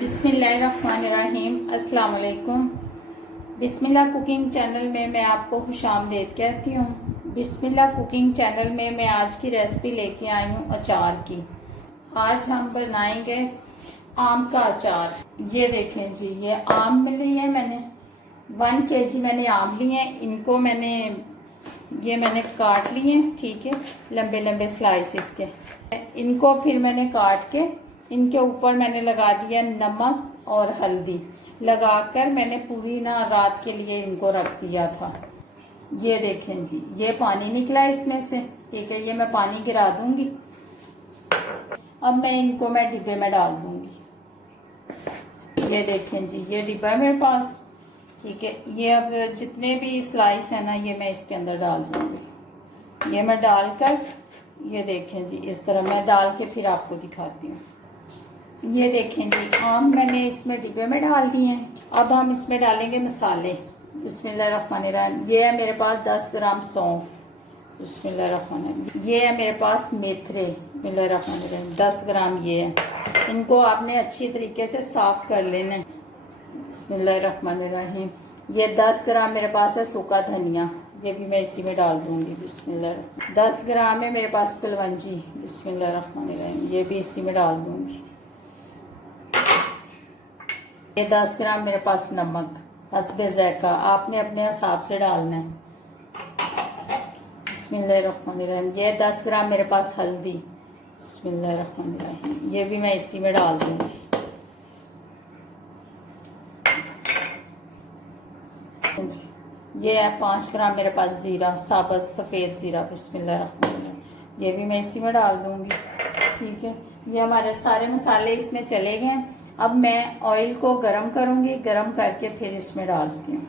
बिस्मिल्लाहिर्रहमानिर्रहीम। अस्सलाम वालेकुम। बिस्मिल्लाह कुकिंग चैनल में मैं आपको खुशामदीद कहती हूँ। बिस्मिल्लाह कुकिंग चैनल में मैं आज की रेसिपी लेके आई हूँ अचार की। आज हम बनाएंगे आम का अचार। ये देखें जी, ये आम मिल रही है। मैंने 1 kg मैंने आम लिए हैं। इनको मैंने काट लिए हैं, ठीक है, लंबे लंबे स्लाइसिस के। इनको फिर मैंने काट के इनके ऊपर मैंने लगा दिया नमक और हल्दी लगाकर मैंने पूरी रात के लिए इनको रख दिया था। ये देखें जी, ये पानी निकला इसमें से, ठीक है। ये मैं पानी गिरा दूंगी। अब इनको मैं डिब्बे में डाल दूंगी। ये देखें जी, ये डिब्बा है मेरे पास, ठीक है। ये अब जितने भी स्लाइस है ना, ये मैं इसके अंदर डाल दूंगी। ये मैं डालकर, ये देखें जी, इस तरह मैं डाल के फिर आपको दिखाती हूँ। ये देखें जी, आम मैंने इसमें डिब्बे में डाल दिए हैं। अब हम इसमें डालेंगे मसाले। बिस्मिल्लाहिर्रहमानिर्रहीम। ये है मेरे पास 10 ग्राम सौंफ। बिस्मिल्लाहिर्रहमानिर्रहीम। ये है मेरे पास मेथरे। बिस्मिल्लाहिर्रहमानिर्रहीम। 10 ग्राम ये है। इनको आपने अच्छी तरीके से साफ कर लेना है। बिस्मिल्लाहिर्रहमानिर्रहीम। ये 10 ग्राम मेरे पास है सूखा धनिया, ये भी मैं इसी में डाल दूंगी। बिस्मिल्लाह। 10 ग्राम है मेरे पास कलवंजी। बिस्मिल्लाहिर्रहमानिर्रहीम। ये भी इसी में डाल दूंगी। ये 10 ग्राम मेरे पास नमक हस्बे ज़ायका, आपने अपने हिसाब से डालना है। बिस्मिल्लाहिर्रहमानिर्रहीम। ये 10 ग्राम मेरे पास हल्दी। बिस्मिल्लाहिर्रहमानिर्रहीम। ये भी मैं इसी में डाल दूंगी। ये है 5 ग्राम मेरे पास ज़ीरा, साबुत सफ़ेद ज़ीरा। बिस्मिल्लाहिर्रहमानिर्रहीम। ये भी मैं इसी में डाल दूंगी, ठीक है। ये हमारे सारे मसाले इसमें चले गए। अब मैं ऑयल को गरम करूंगी, गरम करके फिर इसमें डालती हूँ।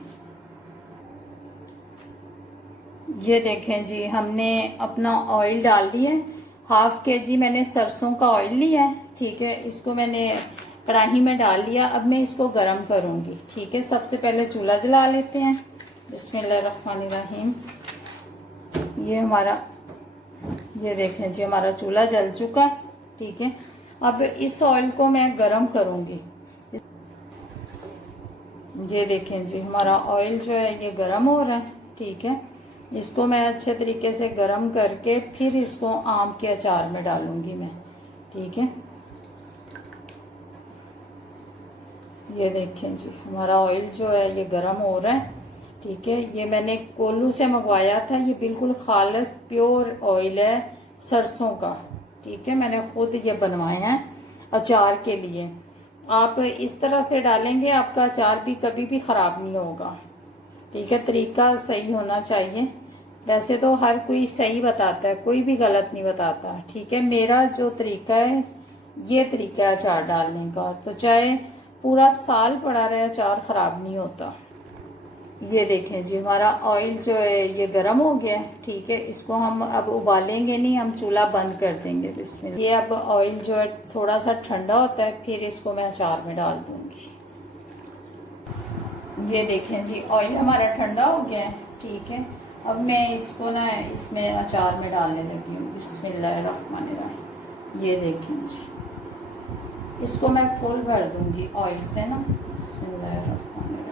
ये देखें जी, हमने अपना ऑयल डाल दिया है। 1/2 kg मैंने सरसों का ऑयल लिया है, ठीक है। इसको मैंने कढ़ाई में डाल लिया। अब मैं इसको गरम करूंगी, ठीक है। सबसे पहले चूल्हा जला लेते हैं। बिस्मिल्लाहिर्रहमानिर्रहीम। ये देखें जी, हमारा चूल्हा जल चुका है, ठीक है। अब इस ऑयल को मैं गरम करूंगी। ये देखें जी, हमारा ऑयल जो है ये गरम हो रहा है, ठीक है। इसको मैं अच्छे तरीके से गरम करके फिर इसको आम के अचार में डालूंगी मैं, ठीक है। ये देखें जी, हमारा ऑयल जो है ये गरम हो रहा है, ठीक है। ये मैंने कोल्लू से मंगवाया था। ये बिल्कुल खालिस प्योर ऑयल है सरसों का, ठीक है। मैंने खुद ये बनवाया है अचार के लिए। आप इस तरह से डालेंगे, आपका अचार भी कभी भी ख़राब नहीं होगा, ठीक है। तरीका सही होना चाहिए। वैसे तो हर कोई सही बताता है, कोई भी गलत नहीं बताता, ठीक है। मेरा जो तरीका है, ये तरीका है अचार डालने का, तो चाहे पूरा साल पड़ा रहे अचार ख़राब नहीं होता। ये देखें जी, हमारा ऑयल जो है ये गर्म हो गया है, ठीक है। इसको हम अब उबालेंगे नहीं, हम चूल्हा बंद कर देंगे। इसमें ये अब ऑयल जो है थोड़ा सा ठंडा होता है, फिर इसको मैं अचार में डाल दूंगी। ये देखें जी, ऑयल हमारा ठंडा हो गया है, ठीक है। अब मैं इसको इसमें अचार में डालने लगी हूँ। बिस्मिल्लाहिर्रहमानिर्रहीम। ये देखें जी, इसको मैं फुल भर दूंगी ऑयल से ना। बिस्मिल्लाहिर्रहमानिर्रहीम।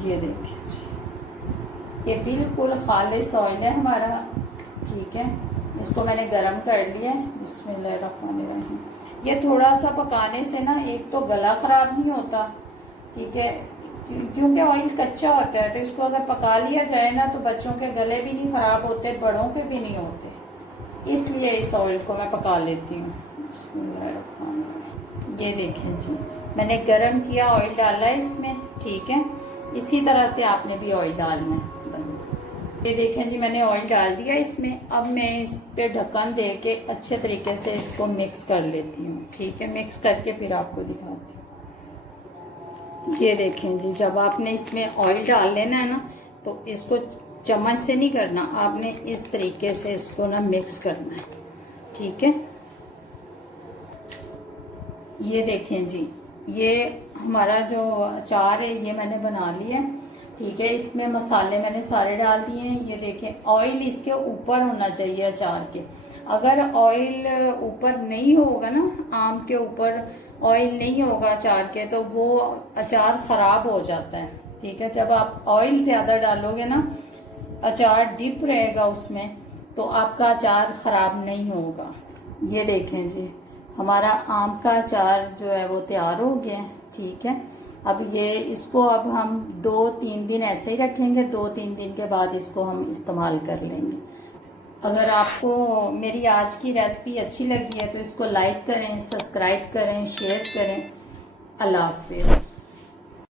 ये देखिए जी, ये बिल्कुल खालिस ऑयल है हमारा, ठीक है। इसको मैंने गरम कर लिया है। बिस्मिल्लाहिर्रहमानिर्रहीम। ये थोड़ा सा पकाने से ना, एक तो गला खराब नहीं होता, ठीक है, क्योंकि ऑयल कच्चा होता है। तो इसको अगर पका लिया जाए ना, तो बच्चों के गले भी नहीं खराब होते, बड़ों के भी नहीं होते, इसलिए इस ऑयल को मैं पका लेती हूँ। बिस्मिल्लाहिर्रहमानिर्रहीम। ये देखें जी, मैंने गरम किया ऑयल डाला है इसमें, ठीक है। इसी तरह से आपने भी ऑयल डालना है। ये देखें जी, मैंने ऑयल डाल दिया इसमें। अब मैं इस पे ढक्कन दे के अच्छे तरीके से इसको मिक्स कर लेती हूँ, ठीक है। मिक्स करके फिर आपको दिखाती हूँ। ये देखें जी, जब आपने इसमें ऑयल डाल लेना है ना, तो इसको चम्मच से नहीं करना, आपने इस तरीके से इसको मिक्स करना है, ठीक है। ये देखें जी, ये हमारा जो अचार है ये मैंने बना लिया, ठीक है। इसमें मसाले मैंने सारे डाल दिए हैं। ये देखें, ऑयल इसके ऊपर होना चाहिए अचार के। अगर ऑयल ऊपर नहीं होगा ना आम के ऊपर, ऑयल नहीं होगा अचार के तो वो अचार खराब हो जाता है। ठीक है, जब आप ऑयल ज्यादा डालोगे ना, अचार डिप रहेगा उसमें, तो आपका अचार खराब नहीं होगा। ये देखें जी, हमारा आम का अचार जो है वो तैयार हो गया है। ठीक है, अब ये इसको अब हम 2-3 दिन ऐसे ही रखेंगे, 2-3 दिन के बाद इसको हम इस्तेमाल कर लेंगे। अगर आपको मेरी आज की रेसिपी अच्छी लगी है तो इसको लाइक करें, सब्सक्राइब करें, शेयर करें। अल्लाह हाफिज।